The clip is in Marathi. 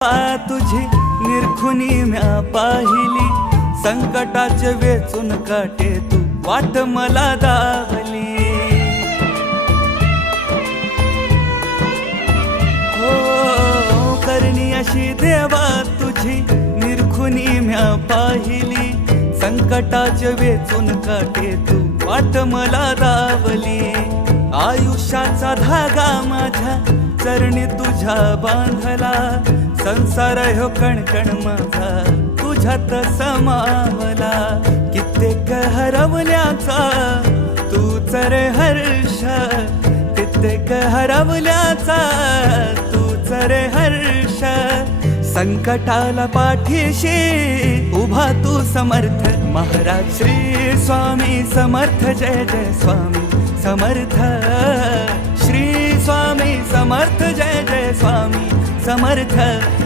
तुझी निरखुनी म्या पाहिली, संकटाचे वेचून काटे तू वाट मला दावली. हो करणी अशी देवा तुझी निरखुनी म्या पाहिली, संकटाचे वेचून काटे तू वाट मला दावली. आयुष्याचा धागा माझ्या चरणी तुझ्या बांधला, संसार ह्यो कणकण माझा तुझ्यात समावला. कित्येक हरवल्याचा तूच रे हर्ष, कित्येक हरवल्याचा तूच रे हर्ष. संकटाला पाठीशी उभा तू समर्थ, महाराज श्री स्वामी समर्थ. जय जय स्वामी समर्थ, श्री स्वामी समर्थ. जय जय स्वामी समर्थ.